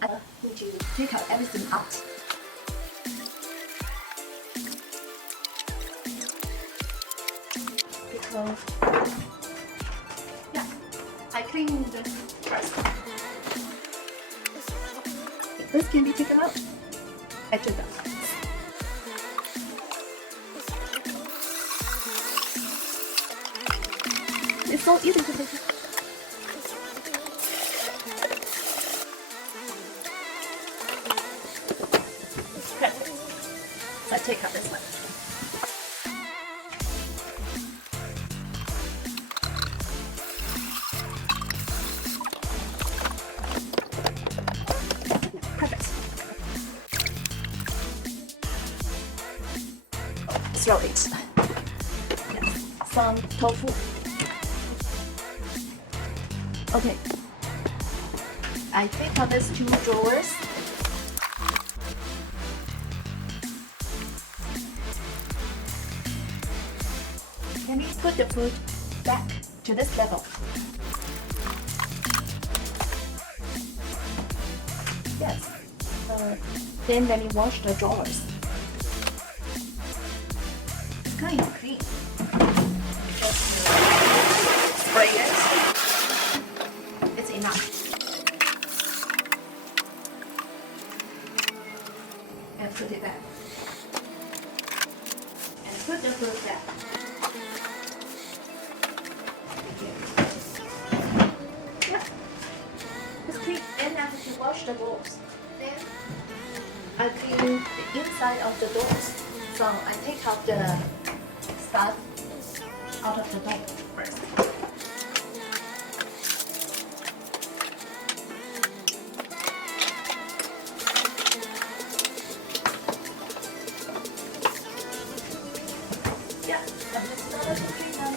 I need to take out everything out. Because, yeah, I clean this first. This can be taken out. I took out. It's so easy to take out. Okay. So I take out this one. Perfect. Throw it. Yes. Some tofu. Okay. I take out these two drawers. Can we put the food back to this level? Yes. Then let me wash the drawers. It's kind of clean. Just spray it. It's enough. And put it back. And put the food back. Yeah. It's clean. Then I have to wash the doors. Then I clean the inside of the doors. So I take out the stuff out of the door first. Yeah, and this is another cooking now.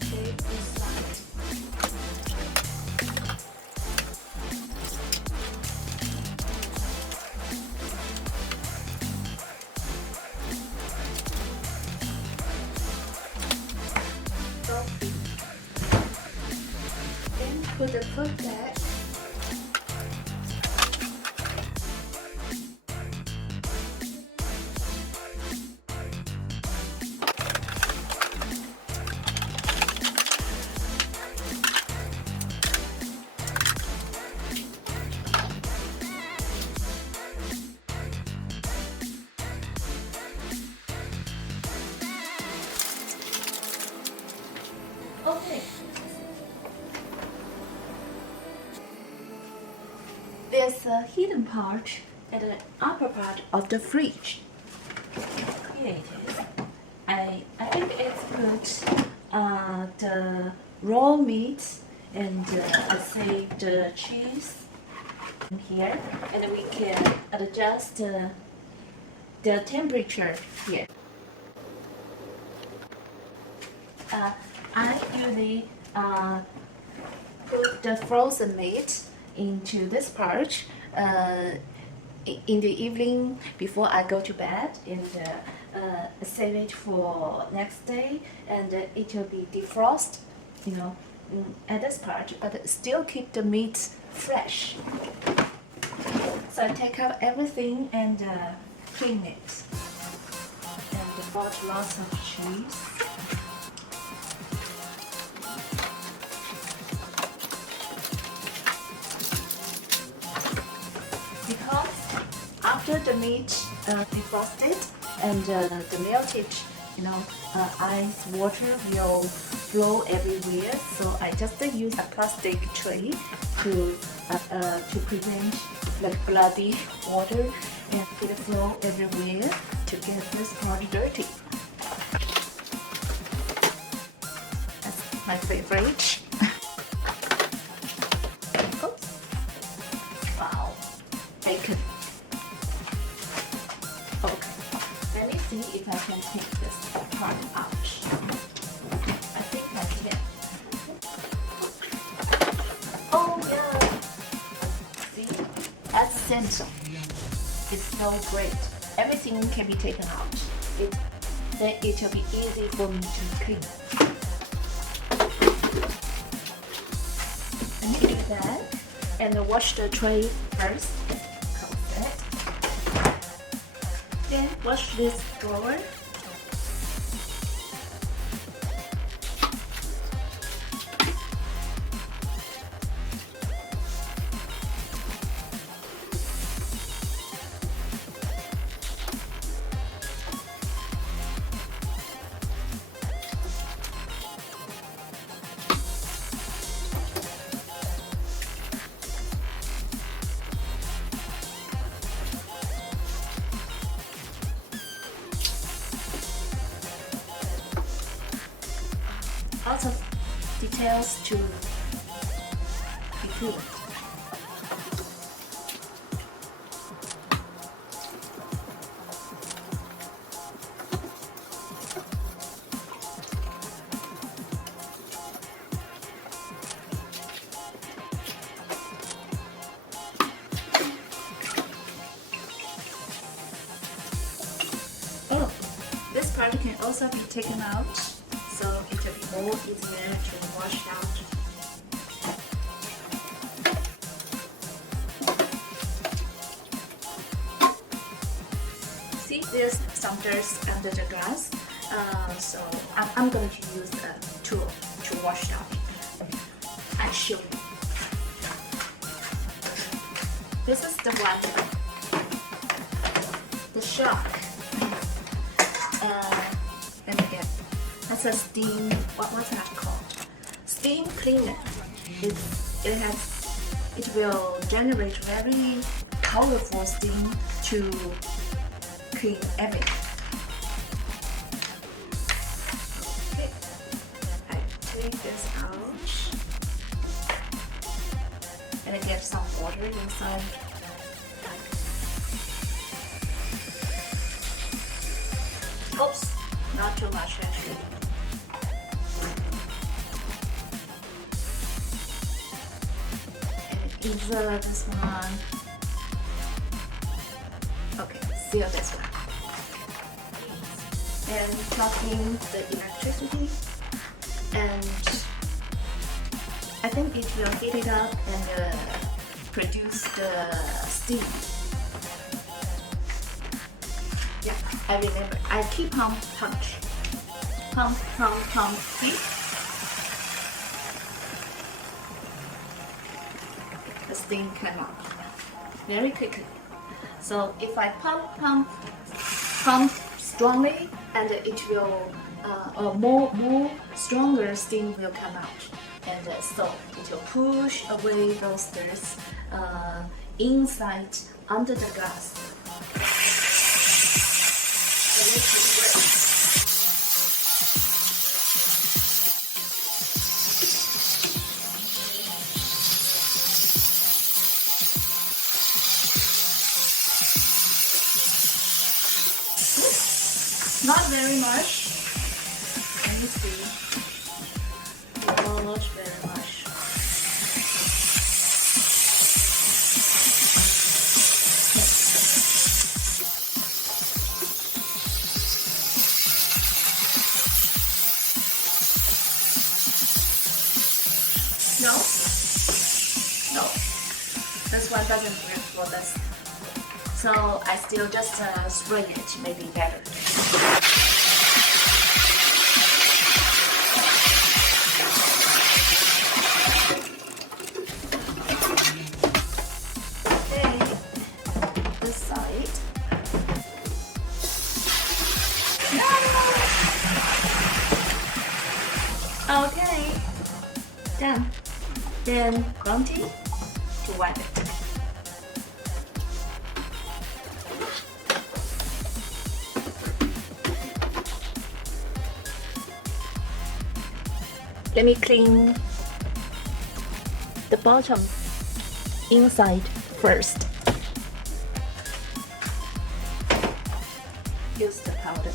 Take this side. Then put the food back. Okay. There's a hidden part at the upper part of the fridge. Here it is. I think it's put the raw meat and I say the cheese in here, and we can adjust the temperature here. I usually put the frozen meat into this part in the evening before I go to bed, and save it for next day, and it will be defrost, at this part, but still keep the meat fresh. So I take out everything and clean it, and bought lots of cheese. Because after the meat defrosted and the melted, ice water will flow everywhere. So I just use a plastic tray to prevent like bloody water and it flow everywhere to get this part dirty. That's my favorite. Wow, bacon. Okay, let me see if I can take this part out. I think I can. Oh yeah. See, at the center, it's so great. Everything can be taken out. then it will be easy for me to clean. Let me do that and wash the tray first. Close it. Then wash this drawer. Lots of details to be cleaned. Oh, this part can also be taken out, so it will be more easier to wash out. See, there's some dirt under the glass, so I'm going to use a tool to wash it out. I'll show you. This is the one, the shark. Let me get. That's a steam. What's that called? Steam cleaner. It will generate very powerful steam to clean everything. Okay. I take this out and I get some water inside. Oops, not too much actually. And insert this one. Okay, seal this one. And plug in the electricity, and I think it will heat it up and produce the steam. Yeah, I remember. I keep on punch. Pump, pump, pump. See? The steam came out very quickly. So if I pump strongly, and it will more stronger steam will come out, and so it will push away those dirts inside under the glass. Not very much. Let me see. Not very much. No? No. This one doesn't work for this. So I still just spray it, maybe better. Okay, this side. Okay, done. Then Grunty to wipe it. Let me clean the bottom inside first. Use the powder.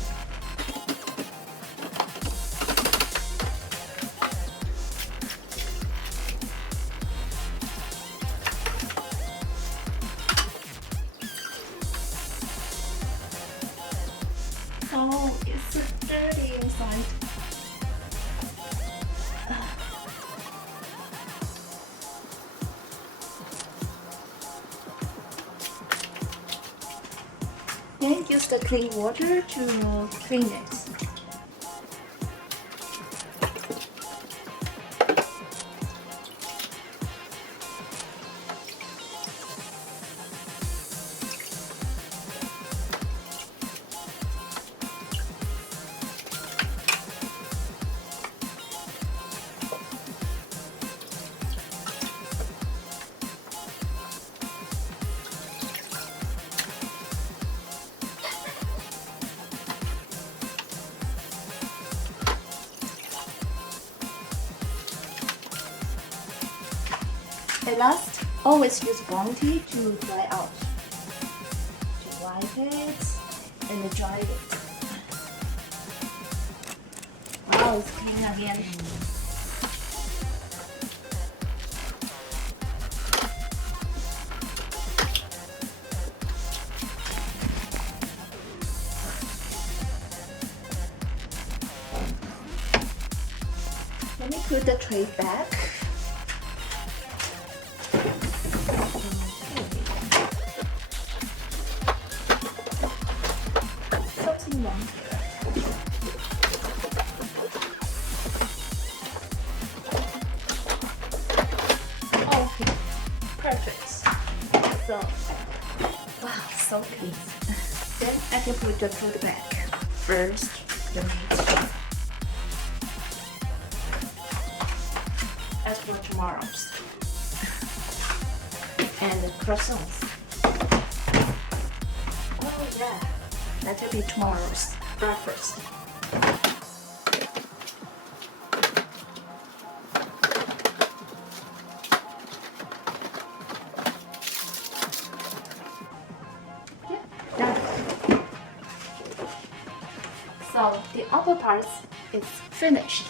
so it's dirty inside. Then use the clean water to clean it. At last, always use Bounty to dry out. To wipe it and dry it. Wow, it's clean again. Let me put the tray back. Something wrong here. Okay, perfect. So, wow, so clean. Then I can put the food back. First, the meat. As for tomorrow's. And the croissants. Oh yeah, that will be tomorrow's breakfast. Yeah, done. So the upper part is finished.